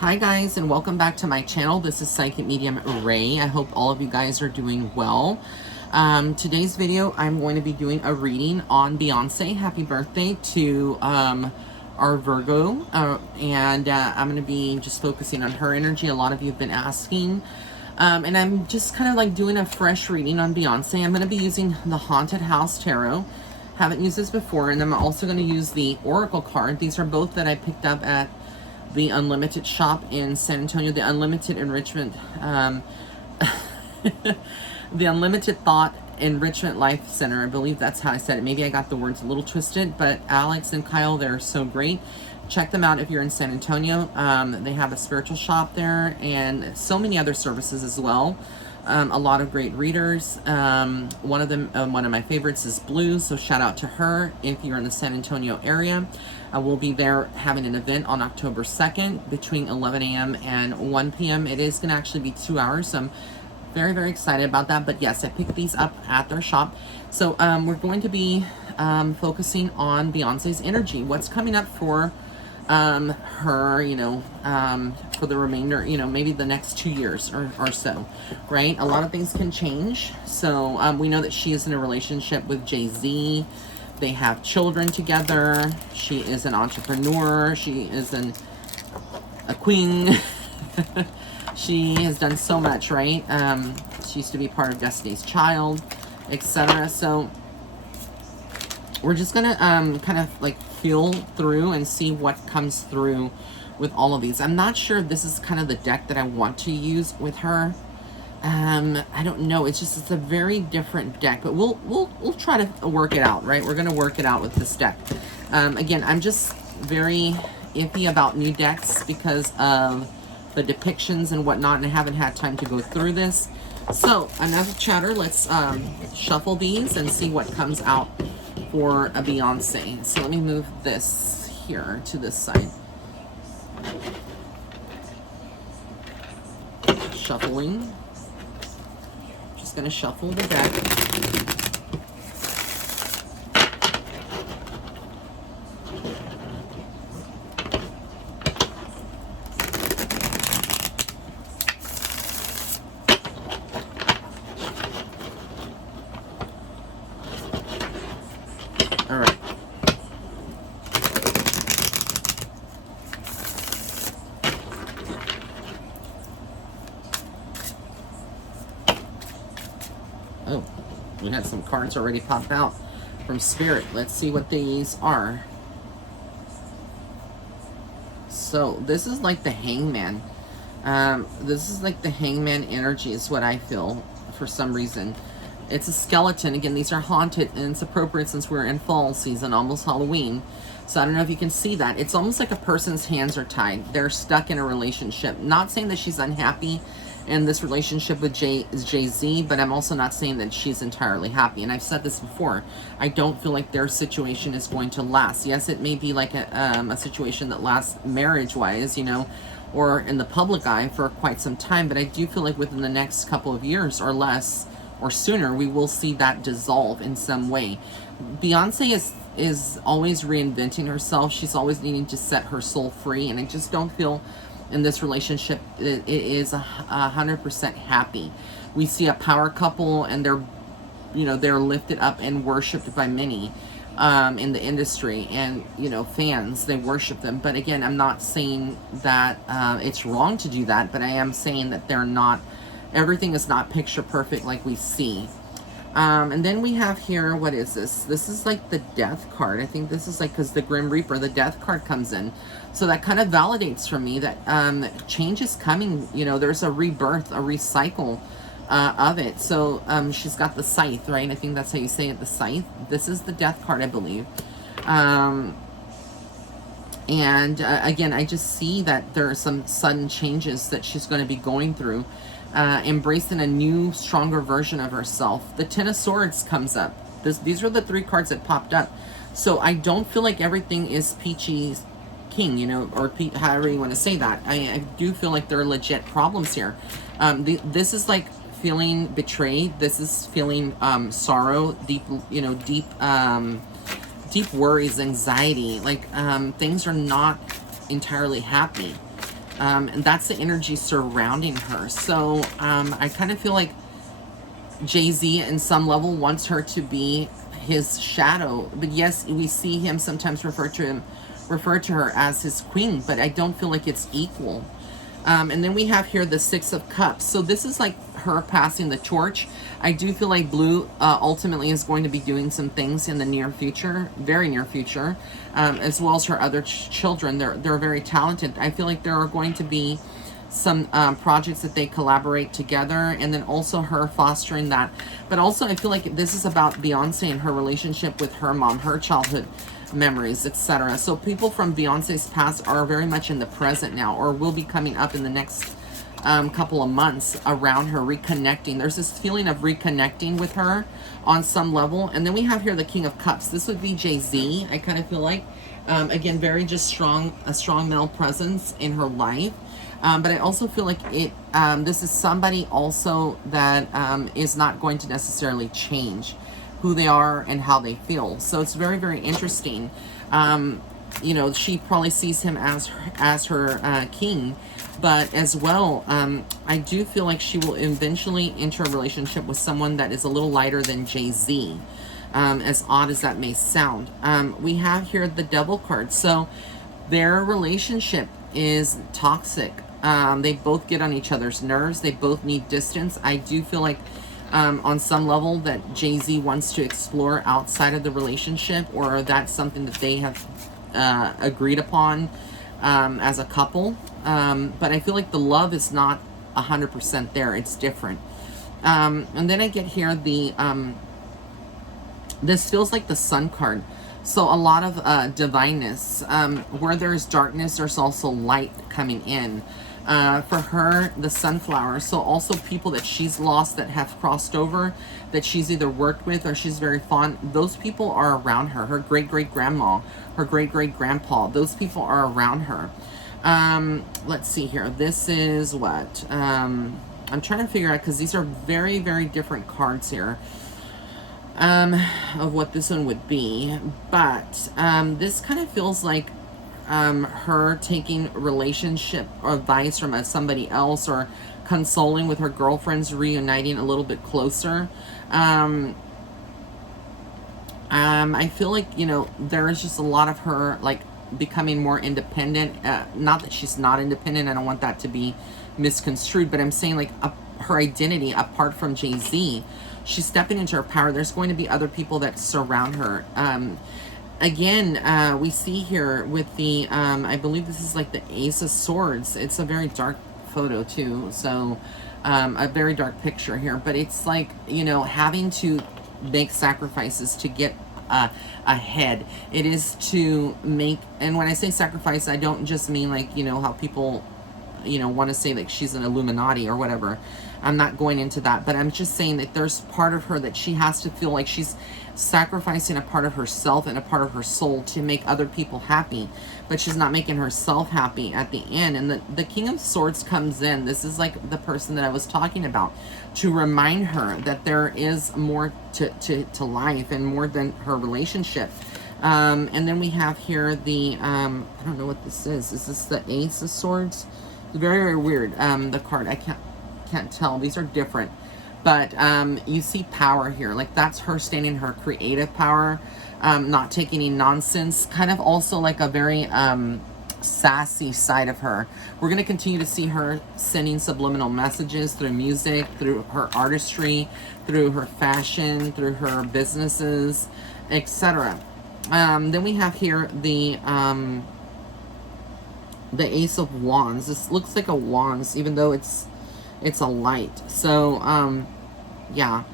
Hi guys, and welcome back to my channel. This is Psychic Medium Ray. I hope all of you guys are doing well. Today's video, I'm going to be doing a reading on Beyonce. Happy birthday to our Virgo. I'm going to be just focusing on her energy. A lot of you have been asking. And I'm just kind of like doing a fresh reading on Beyonce. I'm going to be using the Haunted House Tarot. Haven't used this before. And I'm also going to use the Oracle card. These are both that I picked up at the Unlimited shop in San Antonio, the Unlimited Enrichment, the Unlimited Thought Enrichment Life Center. I believe that's how I said it. Maybe I got the words a little twisted, but Alex and Kyle, they're so great. Check them out if you're in San Antonio. They have a spiritual shop there and so many other services as well. A lot of great readers. One of them, one of my favorites is Blue, so shout out to her if you're in the San Antonio area. We'll be there having an event on October 2nd between 11 a.m. and 1 p.m. It is going to actually be 2 hours, so I'm very, very excited about that. But yes, I picked these up at their shop. So we're going to be focusing on Beyonce's energy. What's coming up for her, for the remainder, maybe the next 2 years or so, right? A lot of things can change. So we know that she is in a relationship with Jay-Z. They have children together. She is an entrepreneur. She is a queen. She has done so much, right? She used to be part of Destiny's Child, etc. So we're just gonna kind of like feel through and see what comes through with all of these. I'm not sure if this is kind of the deck that I want to use with her. I don't know. It's a very different deck, but we'll try to work it out, right? We're gonna work it out with this deck. Again, I'm just very iffy about new decks because of the depictions and whatnot, and I haven't had time to go through this. So enough chatter. Let's shuffle these and see what comes out for a Beyonce. So let me move this here to this side. Shuffling. Just gonna shuffle the deck. All right. Oh, we had some cards already pop out from Spirit. Let's see what these are. So this is like the Hangman. This is like the Hangman energy is what I feel for some reason. It's a skeleton. Again, these are haunted, and it's appropriate since we're in fall season, almost Halloween. So I don't know if you can see that. It's almost like a person's hands are tied. They're stuck in a relationship. Not saying that she's unhappy in this relationship with Jay-Z, but I'm also not saying that she's entirely happy. And I've said this before. I don't feel like their situation is going to last. Yes, it may be like a situation that lasts marriage-wise, or in the public eye for quite some time, but I do feel like within the next couple of years or less, or sooner, we will see that dissolve in some way. Beyonce is always reinventing herself. She's always needing to set her soul free, and I just don't feel in this relationship it is 100% happy. We see a power couple, and they're lifted up and worshipped by many in the industry, and fans, they worship them. But again, I'm not saying that it's wrong to do that, but I am saying that they're not. Everything is not picture perfect like we see. And then we have here, what is this? This is like the Death card. I think this is like, because the Grim Reaper, the Death card comes in. So that kind of validates for me that change is coming. There's a rebirth, a recycle of it. So she's got the Scythe, right? I think that's how you say it, the Scythe. This is the Death card, I believe. Again, I just see that there are some sudden changes that she's going to be going through. Embracing a new, stronger version of herself. The Ten of Swords comes up. These are the three cards that popped up. So I don't feel like everything is peachy king, or however you want to say that. I do feel like there are legit problems here. This is like feeling betrayed. This is feeling sorrow, deep worries, anxiety. Like things are not entirely happy. And that's the energy surrounding her. So I kind of feel like Jay-Z in some level wants her to be his shadow. But yes, we see him sometimes refer to her as his queen, but I don't feel like it's equal. And then we have here the Six of Cups. So this is like her passing the torch. I do feel like Blue ultimately is going to be doing some things in the near future, very near future, as well as her other children. They're very talented. I feel like there are going to be some projects that they collaborate together, and then also her fostering that. But also I feel like this is about Beyonce and her relationship with her mom, her childhood memories, etc. So people from Beyonce's past are very much in the present now, or will be coming up in the next couple of months around her, reconnecting. There's this feeling of reconnecting with her on some level. And then we have here the King of Cups. This would be Jay-Z, I kind of feel like. Again, very just a strong male presence in her life. But I also feel like this is somebody also that is not going to necessarily change who they are and how they feel. So it's very, very interesting. You know, she probably sees him as her king, but as well, I do feel like she will eventually enter a relationship with someone that is a little lighter than Jay-Z, as odd as that may sound. We have here the Devil card. So their relationship is toxic. They both get on each other's nerves. They both need distance. I do feel like on some level that Jay-Z wants to explore outside of the relationship, or that's something that they have agreed upon as a couple. But I feel like the love is not 100% there. It's different. And then I get here this feels like the Sun card. So a lot of divineness. Where there's darkness, there's also light coming in. For her, the sunflower. So also people that she's lost that have crossed over, that she's either worked with or she's very fond. Those people are around her. Her great-great-grandma, her great-great-grandpa. Those people are around her. Let's see here. This is what? I'm trying to figure out, because these are very, very different cards here. Of what this one would be. But this kind of feels like her taking relationship advice from somebody else, or consoling with her girlfriends, reuniting a little bit closer. I feel like, you know, there is just a lot of her like becoming more independent. Not that she's not independent, I don't want that to be misconstrued, but I'm saying like her identity apart from Jay-Z, she's stepping into her power. There's going to be other people that surround her. Again, we see here with the, I believe this is like the Ace of Swords. It's a very dark photo too. So, a very dark picture here. But it's like, you know, having to make sacrifices to get ahead. It is to make, and when I say sacrifice, I don't just mean like, you know, how people, you know, want to say like she's an Illuminati or whatever. I'm not going into that, but I'm just saying that there's part of her that she has to feel like she's sacrificing a part of herself and a part of her soul to make other people happy, but she's not making herself happy at the end. And the King of Swords comes in. This is like the person that I was talking about, to remind her that there is more to life and more than her relationship. And then we have here the, I don't know what this is. Is this the Ace of Swords? It's very, very weird. The card, I can't tell. These are different. But you see power here. Like that's her standing her creative power, not taking any nonsense. Kind of also like a very sassy side of her. We're going to continue to see her sending subliminal messages through music, through her artistry, through her fashion, through her businesses, etc. Then we have here the Ace of Wands. This looks like a wands, even though it's a light. So yeah,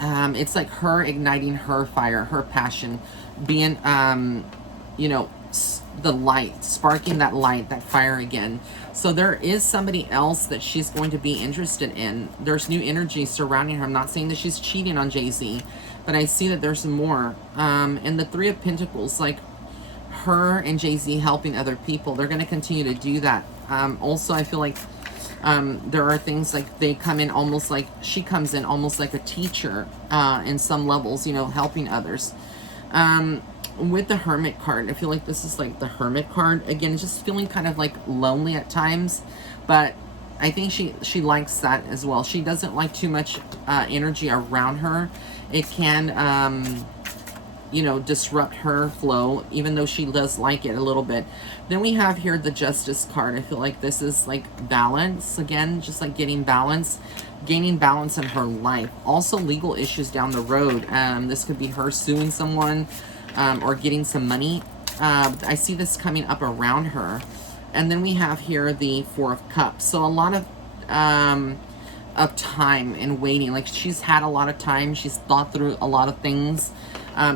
it's like her igniting her fire, her passion, being you know, the light, sparking that light, that fire again. So there is somebody else that she's going to be interested in. There's new energy surrounding her. I'm not saying that she's cheating on Jay-Z, but I see that there's more. And the Three of Pentacles, like her and Jay-Z helping other people, they're going to continue to do that. Also, I feel like there are things like they come in almost like, she comes in almost like a teacher in some levels, you know, helping others. with the Hermit card, I feel like this is like the Hermit card. Again, just feeling kind of like lonely at times, but I think she likes that as well. She doesn't like too much energy around her. It can, you know, disrupt her flow, even though she does like it a little bit. Then we have here the Justice card. I feel like this is like balance again, just like getting balance, gaining balance in her life. Also legal issues down the road. This could be her suing someone, or getting some money. I see this coming up around her. And then we have here the Four of Cups. So a lot of time and waiting. Like she's had a lot of time. She's thought through a lot of things.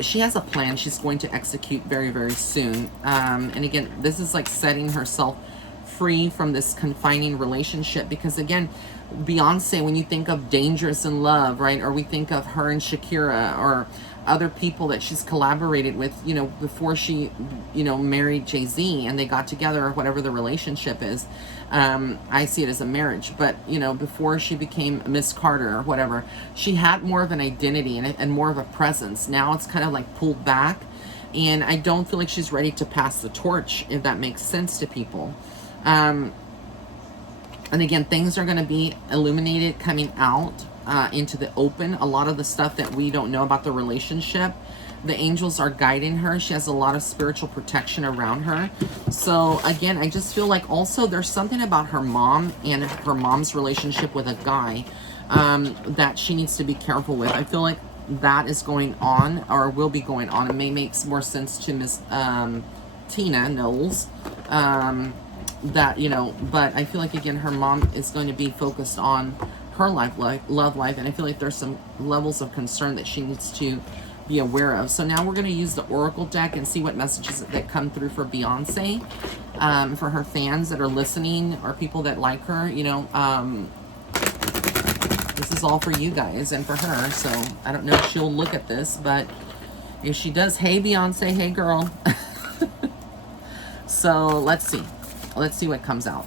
She has a plan she's going to execute very, very soon. And again, this is like setting herself free from this confining relationship. Because again, Beyonce, when you think of Dangerous in Love, right? Or we think of her and Shakira, or other people that she's collaborated with, you know, before she, you know, married Jay-Z and they got together, or whatever the relationship is. I see it as a marriage, but, you know, before she became Miss Carter or whatever, she had more of an identity and more of a presence. Now it's kind of like pulled back, and I don't feel like she's ready to pass the torch, if that makes sense to people. And again, things are going to be illuminated, coming out into the open. A lot of the stuff that we don't know about the relationship, the angels are guiding her. She has a lot of spiritual protection around her. So again, I just feel like also there's something about her mom and her mom's relationship with a guy that she needs to be careful with. I feel like that is going on, or will be going on. It may make more sense to Miss Tina Knowles. That, you know, but I feel like again her mom is going to be focused on her love life, and I feel like there's some levels of concern that she needs to be aware of. So now we're going to use the Oracle deck and see what messages that come through for Beyonce, for her fans that are listening, or people that like her. You know, this is all for you guys and for her. So I don't know if she'll look at this, but if she does, hey Beyonce, hey girl. So let's see. Let's see what comes out.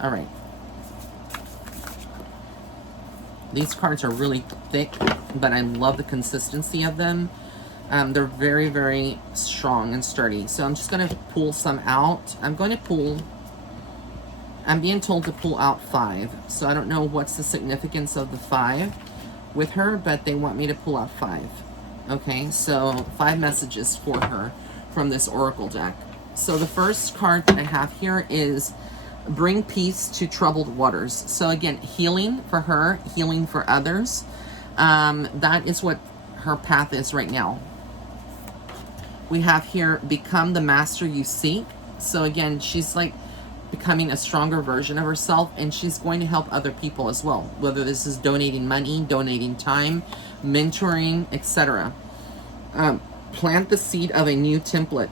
All right. These cards are really thick, but I love the consistency of them. They're very, very strong and sturdy. So I'm just going to pull some out. I'm being told to pull out 5. So I don't know what's the significance of the 5 with her, but they want me to pull out 5. Okay, so 5 messages for her from this Oracle deck. So the first card that I have here is Bring Peace to Troubled Waters. So again, healing for her, healing for others. That is what her path is right now. We have here Become the Master You Seek. So again, she's like becoming a stronger version of herself, and she's going to help other people as well, whether this is donating money, donating time, mentoring, etc. Plant the seed of a new template.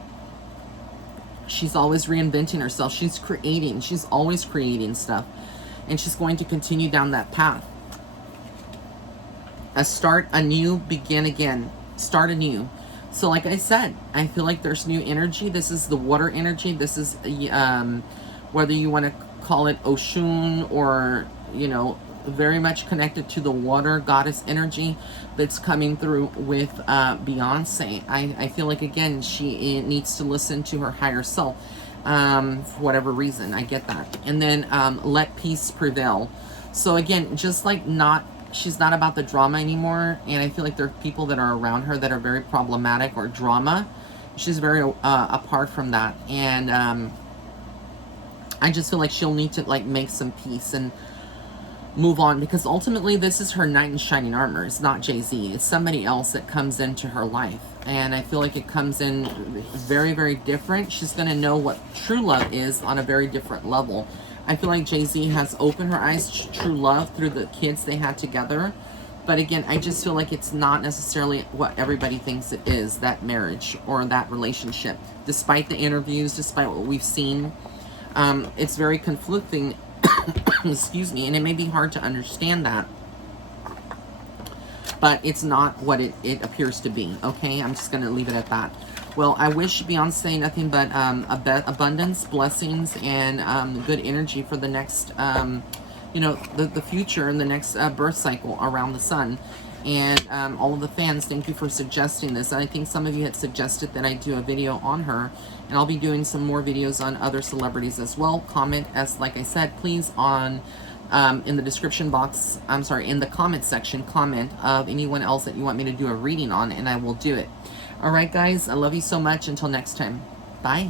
She's always reinventing herself. She's creating. She's always creating stuff, and she's going to continue down that path. Start anew, begin again. Start anew. So like I said, I feel like there's new energy. This is the water energy. This is whether you want to call it Oshun, or, you know, very much connected to the water goddess energy that's coming through with Beyonce. I feel like, again, she needs to listen to her higher self for whatever reason. I get that. And then let peace prevail. So again, just like she's not about the drama anymore, and I feel like there are people that are around her that are very problematic or drama. She's very apart from that, and I just feel like she'll need to like make some peace and move on, because ultimately this is her knight in shining armor. It's not Jay-Z. It's somebody else that comes into her life, and I feel like it comes in very, very different. She's going to know what true love is on a very different level. I feel like Jay-Z has opened her eyes to true love through the kids they had together. But again, I just feel like it's not necessarily what everybody thinks it is, that marriage or that relationship. Despite the interviews, despite what we've seen, it's very conflicting, excuse me, and it may be hard to understand that. But it's not what it appears to be, okay? I'm just going to leave it at that. Well, I wish Beyonce nothing but abundance, blessings, and good energy for the next, you know, the future and the next birth cycle around the sun. And all of the fans, thank you for suggesting this. I think some of you had suggested that I do a video on her, and I'll be doing some more videos on other celebrities as well. Comment, as like I said, please, on in the description box, I'm sorry, in the comment section, comment of anyone else that you want me to do a reading on, and I will do it. All right, guys, I love you so much. Until next time, bye.